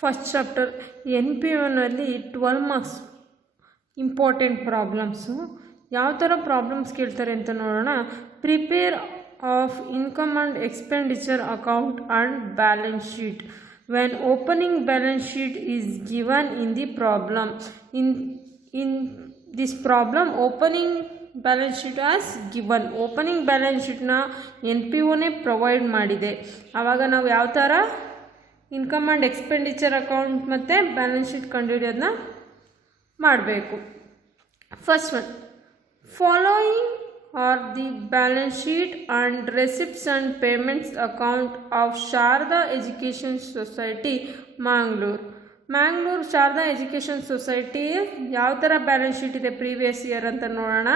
First chapter NPOನಲ್ಲಿ 12 marks important problems. ಯಾವ ಥರ ಪ್ರಾಬ್ಲಮ್ಸ್ ಕೇಳ್ತಾರೆ ಅಂತ ನೋಡೋಣ. Prepare of income and expenditure account and balance sheet when opening balance sheet is given in the problem. In this problem opening balance sheet as given. Opening balance ಶೀಟ್ನ NPOನೇ provide ಮಾಡಿದೆ. ಆವಾಗ ನಾವು ಯಾವ ಥರ ಇನ್ಕಮ್ ಆ್ಯಂಡ್ ಎಕ್ಸ್ಪೆಂಡಿಚರ್ ಅಕೌಂಟ್ ಮತ್ತು balance sheet ಕಂಡುಹಿಡಿಯೋದನ್ನ ಮಾಡಬೇಕು. First one, following are the balance sheet and receipts and payments account of Sharada education society Mangalore Sharada education society ಯಾವ ಥರ ಬ್ಯಾಲೆನ್ಸ್ ಶೀಟ್ ಇದೆ ಪ್ರೀವಿಯಸ್ ಇಯರ್ ಅಂತ ನೋಡೋಣ.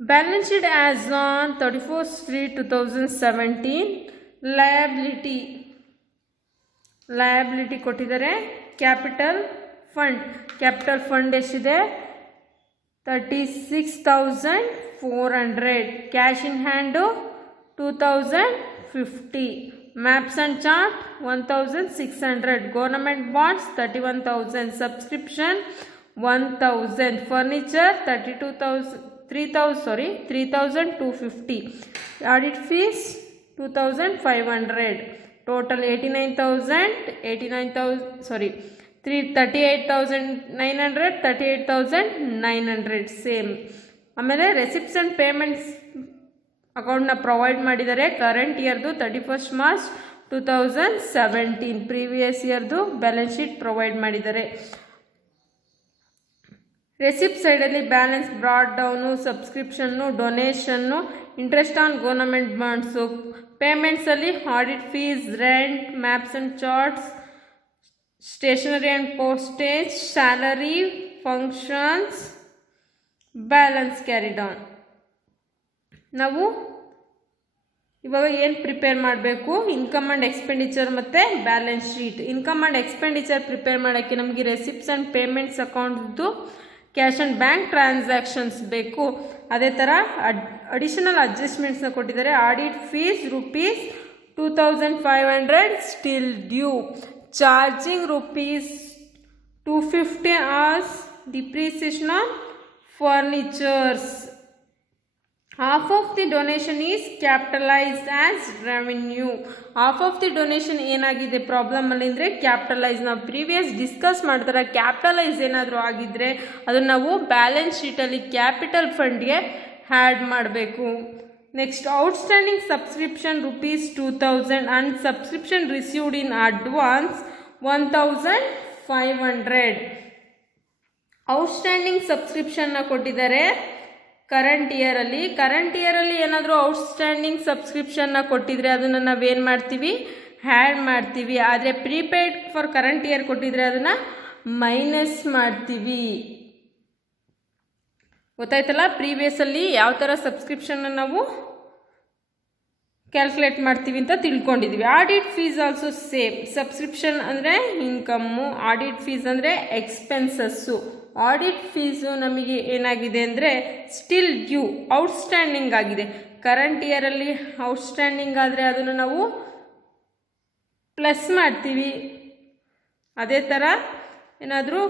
Balance sheet as on 31/3/2017. Liability ಕೊಟ್ಟಿದ್ದಾರೆ. Capital fund ಎಷ್ಟಿದೆ? 36,400. Cash in hand 2,050. Maps and chart 1,600. Government bonds 31,000. Subscription 1,000. Furniture 3,250. Audit fees 2,500. Total 38,900 same. ಆಮೇಲೆ receipts and payments ಅಕೌಂಟ್ನ provide ಮಾಡಿದ್ದಾರೆ. ಕರೆಂಟ್ ಇಯರ್ದು 31 ಮಾರ್ಚ್ 2017. ಪ್ರೀವಿಯಸ್ ಇಯರ್ದು ಬ್ಯಾಲೆನ್ಸ್ ಶೀಟ್ ಪ್ರೊವೈಡ್ ಮಾಡಿದ್ದಾರೆ. Receipt ಸೈಡಲ್ಲಿ balance brought down, subscription, donation, interest on government bonds. ಪೇಮೆಂಟ್ಸಲ್ಲಿ audit fees, rent, maps and charts, stationery and postage, salary, functions, balance carried on. ನಾವು ಇವಾಗ ಏನು prepare ಮಾಡಬೇಕು? Income and expenditure ಮತ್ತು balance sheet. Income and expenditure prepare ಮಾಡೋಕ್ಕೆ ನಮಗೆ receipts and payments ಅಕೌಂಟ್ದು cash and bank transactions ಬೇಕು. ಅದೇ ಥರ ಅಡಿಷನಲ್ ಅಡ್ಜಸ್ಟ್ಮೆಂಟ್ಸ್ನ ಕೊಟ್ಟಿದ್ದಾರೆ. Audit fees ₹2,500 still due. Charging ₹250 as depreciation on furnitures. Half of the donation is capitalized as revenue. Half of the donation ಏನಾಗಿದೆ problem ಅಲ್ಲಿ ಅಂದರೆ ಕ್ಯಾಪಿಟಲೈಸ್. ನಾವು ಪ್ರೀವಿಯಸ್ ಡಿಸ್ಕಸ್ ಮಾಡ್ತಾರೆ ಕ್ಯಾಪಿಟಲೈಸ್ ಏನಾದರೂ ಆಗಿದ್ದರೆ ಅದನ್ನು ನಾವು ಬ್ಯಾಲೆನ್ಸ್ ಶೀಟಲ್ಲಿ ಕ್ಯಾಪಿಟಲ್ ಫಂಡ್ಗೆ ಆ್ಯಡ್ ಮಾಡಬೇಕು. Next, outstanding subscription ₹2,000 and subscription received in advance 1,500. Outstanding ಸಬ್ಸ್ಕ್ರಿಪ್ಷನ್ನ ಕೊಟ್ಟಿದ್ದಾರೆ ಕರೆಂಟ್ ಇಯರಲ್ಲಿ ಏನಾದರೂ ಔಟ್ಸ್ಟ್ಯಾಂಡಿಂಗ್ ಸಬ್ಸ್ಕ್ರಿಪ್ಷನ್ನ ಕೊಟ್ಟಿದ್ರೆ ಅದನ್ನು ನಾವೇನು ಮಾಡ್ತೀವಿ? ಆ್ಯಡ್ ಮಾಡ್ತೀವಿ. ಆದರೆ ಪ್ರೀಪೇಯ್ಡ್ ಫಾರ್ ಕರೆಂಟ್ ಇಯರ್ ಕೊಟ್ಟಿದ್ರೆ ಅದನ್ನು ಮೈನಸ್ ಮಾಡ್ತೀವಿ. ಗೊತ್ತಾಯ್ತಲ್ಲ? ಪ್ರೀವಿಯಸ್ಸಲ್ಲಿ ಯಾವ ಥರ ಸಬ್ಸ್ಕ್ರಿಪ್ಷನ್ನ ನಾವು ಕ್ಯಾಲ್ಕುಲೇಟ್ ಮಾಡ್ತೀವಿ ಅಂತ ತಿಳ್ಕೊಂಡಿದ್ದೀವಿ. Audit fees also same. Subscription ಅಂದರೆ ಇನ್ಕಮ್ಮು, ಆಡಿಟ್ ಫೀಸ್ ಅಂದರೆ ಎಕ್ಸ್ಪೆನ್ಸಸ್ಸು. ಆಡಿಟ್ ಫೀಸು ನಮಗೆ ಏನಾಗಿದೆ ಅಂದರೆ ಸ್ಟಿಲ್ ಡ್ಯೂ, ಔಟ್ಸ್ಟ್ಯಾಂಡಿಂಗ್ ಆಗಿದೆ. ಕರೆಂಟ್ ಇಯರಲ್ಲಿ ಔಟ್ಸ್ಟ್ಯಾಂಡಿಂಗ್ ಆದರೆ ಅದನ್ನು ನಾವು ಪ್ಲಸ್ ಮಾಡ್ತೀವಿ. ಅದೇ ಥರ ಏನಾದರೂ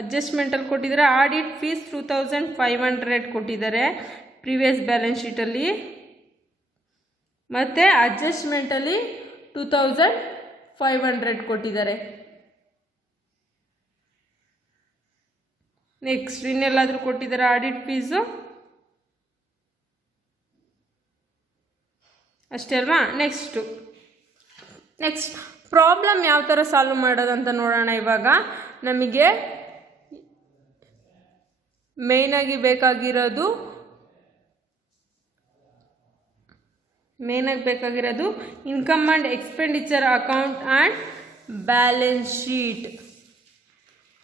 ಅಡ್ಜಸ್ಟ್ಮೆಂಟಲ್ಲಿ ಕೊಟ್ಟಿದ್ದಾರೆ. ಆಡಿಟ್ ಫೀಸ್ 2,500 ಕೊಟ್ಟಿದ್ದಾರೆ ಪ್ರೀವಿಯಸ್ ಬ್ಯಾಲೆನ್ಸ್ ಶೀಟಲ್ಲಿ, ಮತ್ತು ಅಡ್ಜಸ್ಟ್ಮೆಂಟಲ್ಲಿ 2,500 ಕೊಟ್ಟಿದ್ದಾರೆ. ನೆಕ್ಸ್ಟ್, ಇನ್ನೆಲ್ಲಾದರೂ ಕೊಟ್ಟಿದ್ದಾರೆ ಆಡಿಟ್ ಫೀಸು ಅಷ್ಟೇ ಅಲ್ವಾ? ನೆಕ್ಸ್ಟ್ ಪ್ರಾಬ್ಲಮ್ ಯಾವ ಥರ ಸಾಲ್ವ್ ಮಾಡೋದಂತ ನೋಡೋಣ. ಇವಾಗ ನಮಗೆ ಮೇಯ್ನಾಗಿ ಬೇಕಾಗಿರೋದು income and expenditure account and balance sheet.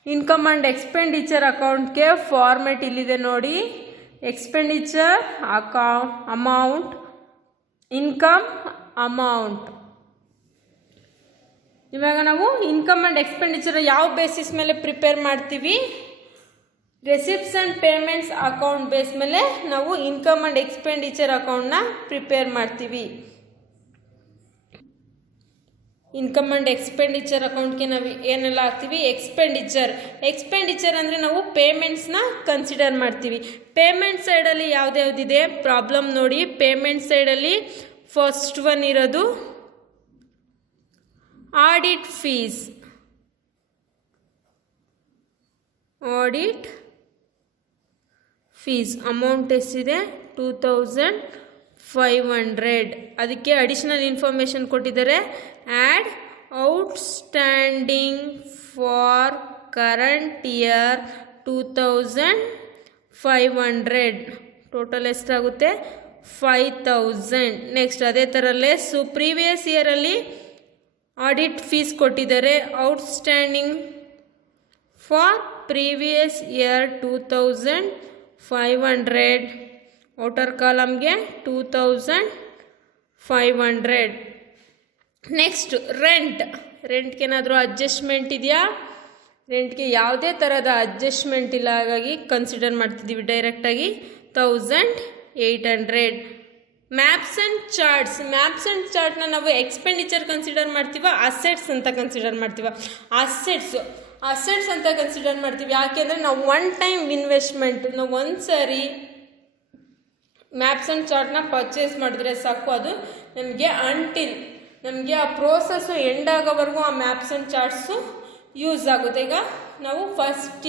Income and expenditure ಅಕೌಂಟ್ಗೆ ಫಾರ್ಮೆಟ್ ಇಲ್ಲಿದೆ ನೋಡಿ. Expenditure amount, income amount. ಇವಾಗ ನಾವು ಇನ್ಕಮ್ ಆ್ಯಂಡ್ ಎಕ್ಸ್ಪೆಂಡಿಚರ್ ಯಾವ ಬೇಸಿಸ್ ಮೇಲೆ ಪ್ರಿಪೇರ್ ಮಾಡ್ತೀವಿ? Receipts and payments account base ಮೇಲೆ ನಾವು ಇನ್ಕಮ್ ಆ್ಯಂಡ್ ಎಕ್ಸ್ಪೆಂಡಿಚರ್ ಅಕೌಂಟ್ನ ಪ್ರಿಪೇರ್ ಮಾಡ್ತೀವಿ. ಇನ್ಕಮ್ ಆ್ಯಂಡ್ ಎಕ್ಸ್ಪೆಂಡಿಚರ್ ಅಕೌಂಟ್ಗೆ ನಾವು ಏನೆಲ್ಲ ಹಾಕ್ತೀವಿ, ಎಕ್ಸ್ಪೆಂಡಿಚರ್ ಅಂದರೆ ನಾವು ಪೇಮೆಂಟ್ಸ್ನ ಕನ್ಸಿಡರ್ ಮಾಡ್ತೀವಿ. ಪೇಮೆಂಟ್ ಸೈಡಲ್ಲಿ ಯಾವುದ್ಯಾವುದಿದೆ ಪ್ರಾಬ್ಲಮ್ ನೋಡಿ. ಪೇಮೆಂಟ್ ಸೈಡಲ್ಲಿ ಫಸ್ಟ್ ಒನ್ ಇರೋದು ಆಡಿಟ್ ಫೀಸ್. ಅಮೌಂಟ್ ಎಷ್ಟಿದೆ 2500. ಅದಕ್ಕೆ ಅಡಿಷನಲ್ ಇನ್ಫಾರ್ಮೇಷನ್ ಕೊಟ್ಟಿದ್ದಾರೆ. Add outstanding for current year 2500. Total ಎಷ್ಟಾಗುತ್ತೆ 5000. ನೆಕ್ಸ್ಟ್ ಅದೇ ಥರಲ್ಲೇ ಪ್ರೀವಿಯಸ್ ಇಯರಲ್ಲಿ ಆಡಿಟ್ ಫೀಸ್ ಕೊಟ್ಟಿದ್ದಾರೆ. Outstanding for previous year 2500. Outer ಕಾಲಮ್ಗೆ 2500. ನೆಕ್ಸ್ಟ್ ರೆಂಟ್ಗೆ ಏನಾದರೂ ಅಡ್ಜಸ್ಟ್ಮೆಂಟ್ ಇದೆಯಾ? ರೆಂಟ್ಗೆ ಯಾವುದೇ ಥರದ ಅಡ್ಜಸ್ಟ್ಮೆಂಟ್ ಇಲ್ಲ, ಹಾಗಾಗಿ ಕನ್ಸಿಡರ್ ಮಾಡ್ತಿದ್ದೀವಿ ಡೈರೆಕ್ಟಾಗಿ 1800. ಮ್ಯಾಪ್ಸ್ ಆ್ಯಂಡ್ ಚಾರ್ಟ್ನ ನಾವು ಎಕ್ಸ್ಪೆಂಡಿಚರ್ ಕನ್ಸಿಡರ್ ಮಾಡ್ತೀವ, ಅಸೆಟ್ಸ್ ಅಂತ ಕನ್ಸಿಡರ್ ಮಾಡ್ತೀವ? ಅಸೆಟ್ಸ್ ಅಂತ ಕನ್ಸಿಡರ್ ಮಾಡ್ತೀವಿ. ಯಾಕೆಂದರೆ ನಾವು ಒನ್ ಟೈಮ್ ಇನ್ವೆಸ್ಟ್ಮೆಂಟ್, ನಾವು ಒಂದು ಸಾರಿ ಮ್ಯಾಪ್ಸ್ ಆ್ಯಂಡ್ ಚಾರ್ಟ್ನ ಪರ್ಚೇಸ್ ಮಾಡಿದ್ರೆ ಸಾಕು, ಅದು ನಮಗೆ ಆ ಪ್ರೋಸೆಸ್ಸು ಎಂಡ್ ಆಗೋವರೆಗೂ ಆ ಮ್ಯಾಪ್ಸ್ ಆ್ಯಂಡ್ ಚಾರ್ಟ್ಸು ಯೂಸ್ ಆಗುತ್ತೆ. ಈಗ ನಾವು ಫಸ್ಟ್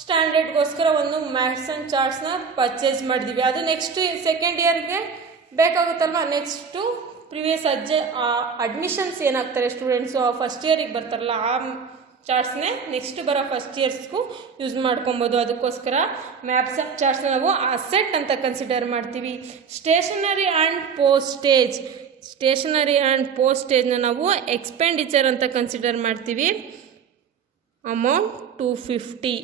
ಸ್ಟ್ಯಾಂಡರ್ಡ್ಗೋಸ್ಕರ ಒಂದು ಮ್ಯಾಪ್ಸ್ ಆ್ಯಂಡ್ ಚಾರ್ಟ್ಸ್ನ ಪರ್ಚೇಸ್ ಮಾಡಿದ್ದೀವಿ. ಅದು ನೆಕ್ಸ್ಟ್ ಸೆಕೆಂಡ್ ಇಯರ್ಗೆ ಬೇಕಾಗುತ್ತಲ್ವ. ನೆಕ್ಸ್ಟು ಪ್ರಿವಿಯಸ್ ಅಡ್ಮಿಷನ್ಸ್ ಏನಾಗ್ತಾರೆ ಸ್ಟೂಡೆಂಟ್ಸು ಫಸ್ಟ್ ಇಯರಿಗೆ ಬರ್ತಾರಲ್ಲ, ಆ ಚಾರ್ಟ್ಸ್ನೇ ನೆಕ್ಸ್ಟ್ ಬರೋ ಫಸ್ಟ್ ಇಯರ್ಸ್ಗೂ ಯೂಸ್ ಮಾಡ್ಕೊಬೋದು. ಅದಕ್ಕೋಸ್ಕರ ಮ್ಯಾಪ್ಸ್ ಆಫ್ ಚಾರ್ಟ್ಸ್ನ ನಾವು ಅಸೆಟ್ ಅಂತ ಕನ್ಸಿಡರ್ ಮಾಡ್ತೀವಿ. ಸ್ಟೇಷನರಿ ಆ್ಯಂಡ್ ಪೋಸ್ಟೇಜ್ನ ನಾವು ಎಕ್ಸ್ಪೆಂಡಿಚರ್ ಅಂತ ಕನ್ಸಿಡರ್ ಮಾಡ್ತೀವಿ. ಅಮೌಂಟ್ 250.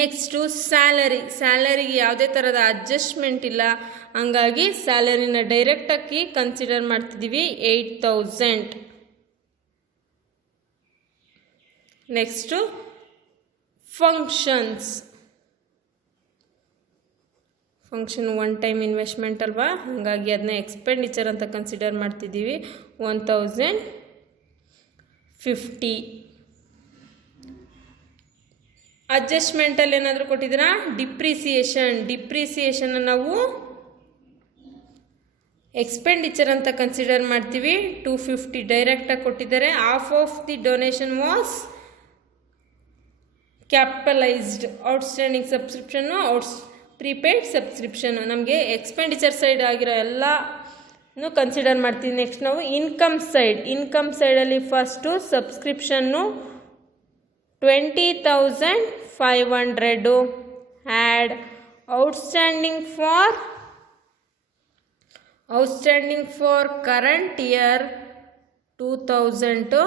ನೆಕ್ಸ್ಟು ಸ್ಯಾಲರಿಗೆ ಯಾವುದೇ ಥರದ ಅಡ್ಜಸ್ಟ್ಮೆಂಟ್ ಇಲ್ಲ, ಹಂಗಾಗಿ ಸ್ಯಾಲರಿನ ಡೈರೆಕ್ಟಾಗಿ ಕನ್ಸಿಡರ್ ಮಾಡ್ತಿದ್ದೀವಿ 8000. Next function one time investment ಅಲ್ವಾ, ಹಾಗಾಗಿ ಅದನ್ನ ಎಕ್ಸ್ಪೆಂಡಿಚರ್ ಅಂತ ಕನ್ಸಿಡರ್ ಮಾಡ್ತಿದ್ದೀವಿ 1050. ಅಡ್ಜಸ್ಟ್ಮೆಂಟಲ್ಲಿ ಏನಾದರೂ ಕೊಟ್ಟಿದ್ದೀರಾ? ಡಿಪ್ರಿಸಿಯೇಷನ್ನ ನಾವು ಎಕ್ಸ್ಪೆಂಡಿಚರ್ ಅಂತ ಕನ್ಸಿಡರ್ ಮಾಡ್ತೀವಿ. 250 ಡೈರೆಕ್ಟಾಗಿ ಕೊಟ್ಟಿದ್ದಾರೆ. Half of the donation was capitalised. Outstanding subscription, prepaid subscription, ನಮಗೆ ಎಕ್ಸ್ಪೆಂಡಿಚರ್ ಸೈಡ್ ಆಗಿರೋ ಎಲ್ಲನೂ ಕನ್ಸಿಡರ್ ಮಾಡ್ತೀವಿ. ನೆಕ್ಸ್ಟ್ ನಾವು ಇನ್ಕಮ್ ಸೈಡಲ್ಲಿ first subscription 20,500. Add outstanding for current year 2000 to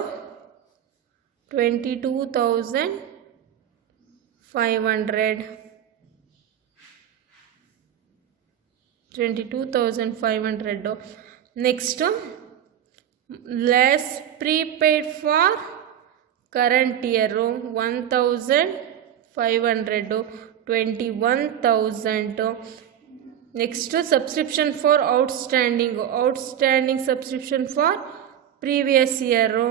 22,500. 22,500. Next less prepaid for current year 1,500, 21,000. Next subscription for outstanding subscription for previous year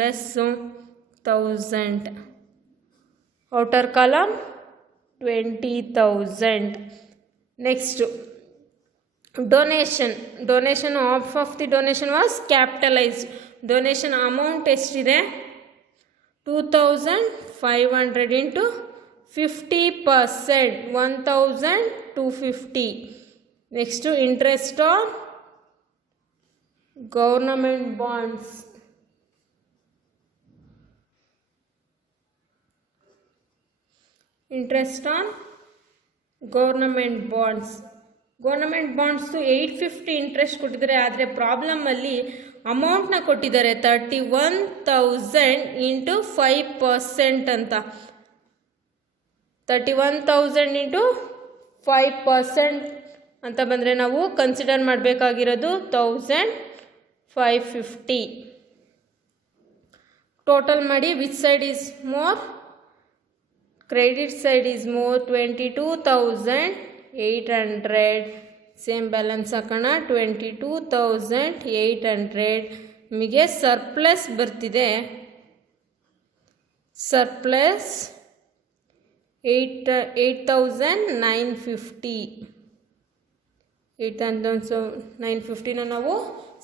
less 1000. Outer column 20,000. Next donation half of the donation was capitalised. Donation amount ಎಷ್ಟಿದೆ? 2,500 into 50%, 1,250. Next interest on government bonds. Government bonds 850 interest ಕೊಟ್ಟಿದ್ದಾರೆ. ಆದರೆ ಪ್ರಾಬ್ಲಮಲ್ಲಿ ಅಮೌಂಟ್ನ ಕೊಟ್ಟಿದ್ದಾರೆ 31,000 into 5% ಅಂತ. 31,000 into 5% ಅಂತ ಬಂದರೆ ನಾವು consider ಮಾಡಬೇಕಾಗಿರೋದು 1,550. ಟೋಟಲ್ ಮಾಡಿ which side is more? Credit side is more. 22,800. Same balance ಹಾಕೋಣ. 22,800 ನಮಗೆ ಸರ್ಪ್ಲಸ್ ಬರ್ತಿದೆ. ಸರ್ಪ್ಲಸ್ 8,950. 8,950ನ ನಾವು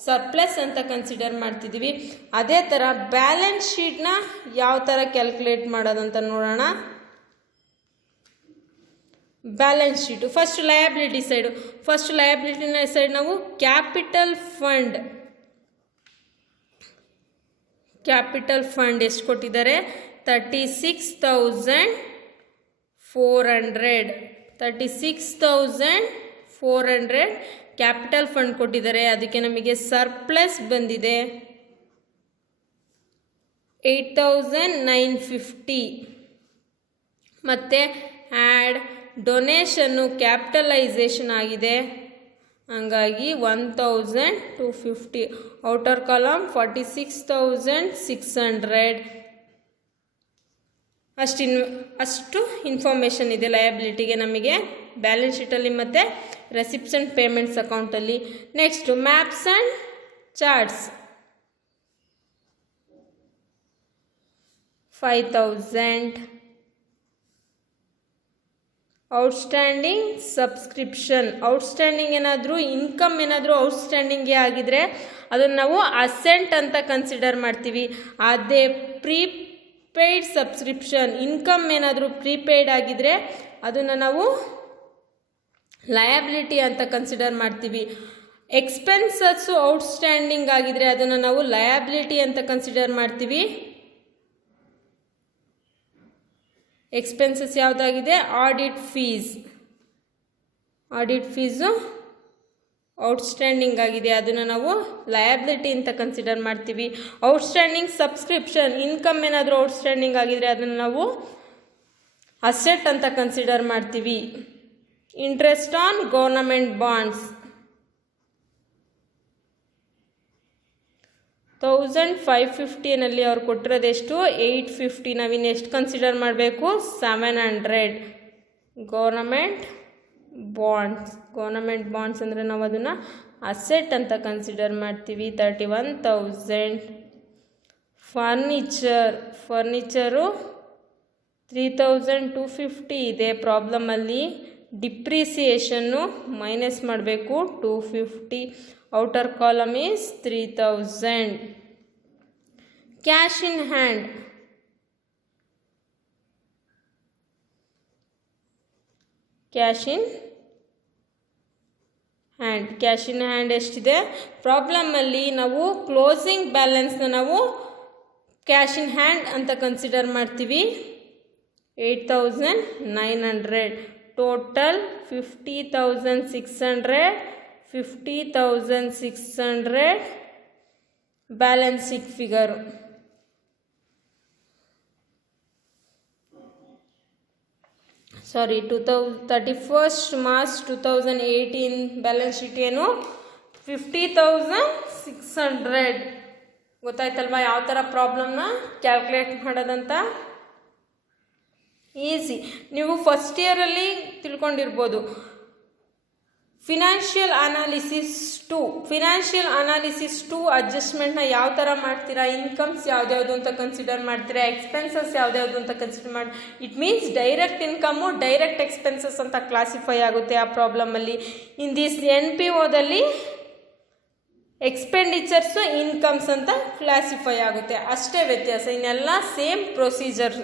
ಸರ್ಪ್ಲಸ್ ಅಂತ ಕನ್ಸಿಡರ್ ಮಾಡ್ತಿದ್ದೀವಿ. ಅದೇ ಥರ ಬ್ಯಾಲೆನ್ಸ್ ಶೀಟ್ನ ಯಾವ ಥರ ಕ್ಯಾಲ್ಕುಲೇಟ್ ಮಾಡೋದಂತ ನೋಡೋಣ. Balance sheet first liability side. First ಲಯಬಿಲಿಟಿನ ಸೈಡ್ ನಾವು ಕ್ಯಾಪಿಟಲ್ ಫಂಡ್ ಎಷ್ಟು ಕೊಟ್ಟಿದ್ದಾರೆ? 36,400 ಕ್ಯಾಪಿಟಲ್ ಫಂಡ್ ಕೊಟ್ಟಿದ್ದಾರೆ. ಅದಕ್ಕೆ ನಮಗೆ ಸರ್ಪ್ಲಸ್ ಬಂದಿದೆ 8,950. ಮತ್ತು ಆ್ಯಡ್ ಡೊನೇಷನ್ನು ಕ್ಯಾಪಿಟಲೈಸೇಷನ್ ಆಗಿದೆ, ಹಂಗಾಗಿ 1,250. Outer column 46,600. ಅಷ್ಟು ಇನ್ಫಾರ್ಮೇಷನ್ ಇದೆ ಲಯಬಿಲಿಟಿಗೆ ನಮಗೆ ಬ್ಯಾಲೆನ್ಸ್ ಶೀಟಲ್ಲಿ ಮತ್ತು ರೆಸಿಪ್ಟ್ಸ್ ಆ್ಯಂಡ್ ಪೇಮೆಂಟ್ಸ್ ಅಕೌಂಟಲ್ಲಿ. Next maps and charts 5,000. Outstanding subscription. Outstanding ಏನಾದರೂ ಇನ್ಕಮ್ ಏನಾದರೂ ಔಟ್ಸ್ಟ್ಯಾಂಡಿಂಗೇ ಆಗಿದ್ರೆ ಅದನ್ನು ನಾವು ಅಸೆಂಟ್ ಅಂತ ಕನ್ಸಿಡರ್ ಮಾಡ್ತೀವಿ. ಅದೇ ಪ್ರೀಪೇಯ್ಡ್ ಸಬ್ಸ್ಕ್ರಿಪ್ಷನ್, ಇನ್ಕಮ್ ಏನಾದರೂ ಪ್ರೀಪೇಯ್ಡ್ ಆಗಿದ್ರೆ ಅದನ್ನು ನಾವು ಲಯಬಿಲಿಟಿ ಅಂತ ಕನ್ಸಿಡರ್ ಮಾಡ್ತೀವಿ. ಎಕ್ಸ್ಪೆನ್ಸಸ್ಸು ಔಟ್ಸ್ಟ್ಯಾಂಡಿಂಗ್ ಆಗಿದ್ರೆ ಅದನ್ನು ನಾವು ಲಯಬಿಲಿಟಿ ಅಂತ ಕನ್ಸಿಡರ್ ಮಾಡ್ತೀವಿ. ಎಕ್ಸ್ಪೆನ್ಸಸ್ ಯಾವುದಾಗಿದೆ? ಆಡಿಟ್ ಫೀಸು ಔಟ್ಸ್ಟ್ಯಾಂಡಿಂಗ್ ಆಗಿದೆ, ಅದನ್ನು ನಾವು ಲಯಬಿಲಿಟಿ ಅಂತ ಕನ್ಸಿಡರ್ ಮಾಡ್ತೀವಿ. ಔಟ್ಸ್ಟ್ಯಾಂಡಿಂಗ್ ಸಬ್ಸ್ಕ್ರಿಪ್ಷನ್, ಇನ್ಕಮ್ ಏನಾದರೂ ಔಟ್ಸ್ಟ್ಯಾಂಡಿಂಗ್ ಆಗಿದ್ರೆ ಅದನ್ನು ನಾವು ಅಸೆಟ್ ಅಂತ ಕನ್ಸಿಡರ್ ಮಾಡ್ತೀವಿ. ಇಂಟ್ರೆಸ್ಟ್ ಆನ್ ಗೌರ್ನಮೆಂಟ್ ಬಾಂಡ್ಸ್ 1,550ನಲ್ಲಿ ಅವ್ರು ಕೊಟ್ಟಿರೋದೆಷ್ಟು? 850. ನಾವಿನ್ನು ಎಷ್ಟು ಕನ್ಸಿಡರ್ ಮಾಡಬೇಕು? 700. ಗೌರ್ನಮೆಂಟ್ ಬಾಂಡ್ಸ್ ಅಂದರೆ ನಾವು ಅದನ್ನು ಅಸೆಟ್ ಅಂತ ಕನ್ಸಿಡರ್ ಮಾಡ್ತೀವಿ. 31,000. ಫರ್ನಿಚರು 3,250 ಇದೆ. ಪ್ರಾಬ್ಲಮಲ್ಲಿ ಡಿಪ್ರಿಸಿಯೇಷನ್ನು ಮೈನಸ್ ಮಾಡಬೇಕು 250. Outer column is 3,000. Cash in hand ಎಷ್ಟಿದೆ? ಪ್ರಾಬ್ಲಮಲ್ಲಿ ನಾವು ಕ್ಲೋಸಿಂಗ್ ಬ್ಯಾಲೆನ್ಸ್ನ ನಾವು ಕ್ಯಾಶ್ ಇನ್ ಹ್ಯಾಂಡ್ ಅಂತ ಕನ್ಸಿಡರ್ ಮಾಡ್ತೀವಿ. 8,900. Total 50,600 balancing figure. Sorry 31st March 2018 balance sheet ಏನು? 50,600. ಗೊತ್ತಾಯ್ತಲ್ವಾ ಯಾವ ಥರ ಪ್ರಾಬ್ಲಮ್ನ ಕ್ಯಾಲ್ಕುಲೇಟ್ ಮಾಡೋದಂತ? ಈಸಿ. ನೀವು ಫಸ್ಟ್ ಇಯರಲ್ಲಿ ತಿಳ್ಕೊಂಡಿರ್ಬೋದು. ಫಿನಾನ್ಷಿಯಲ್ ಅನಾಲಿಸಿಸ್ ಟು ಅಡ್ಜಸ್ಟ್ಮೆಂಟ್ನ ಯಾವ ಥರ ಮಾಡ್ತೀರಾ? ಇನ್ಕಮ್ಸ್ ಯಾವ್ದ್ಯಾವುದು ಅಂತ ಕನ್ಸಿಡರ್ ಮಾಡ್ತೀರಾ, ಎಕ್ಸ್ಪೆನ್ಸಸ್ ಯಾವ್ದ್ಯಾವುದು ಅಂತ ಕನ್ಸಿಡರ್ ಮಾಡಿ. It means direct income direct expenses ಅಂತ ಕ್ಲಾಸಿಫೈ ಆಗುತ್ತೆ ಆ ಪ್ರಾಬ್ಲಮಲ್ಲಿ. ಇನ್ ದಿಸ್ NPOದಲ್ಲಿ ಎಕ್ಸ್ಪೆಂಡಿಚರ್ಸು ಇನ್ಕಮ್ಸ್ ಅಂತ ಕ್ಲಾಸಿಫೈ ಆಗುತ್ತೆ, ಅಷ್ಟೇ ವ್ಯತ್ಯಾಸ. ಇನ್ನೆಲ್ಲ ಸೇಮ್ ಪ್ರೊಸೀಜರ್.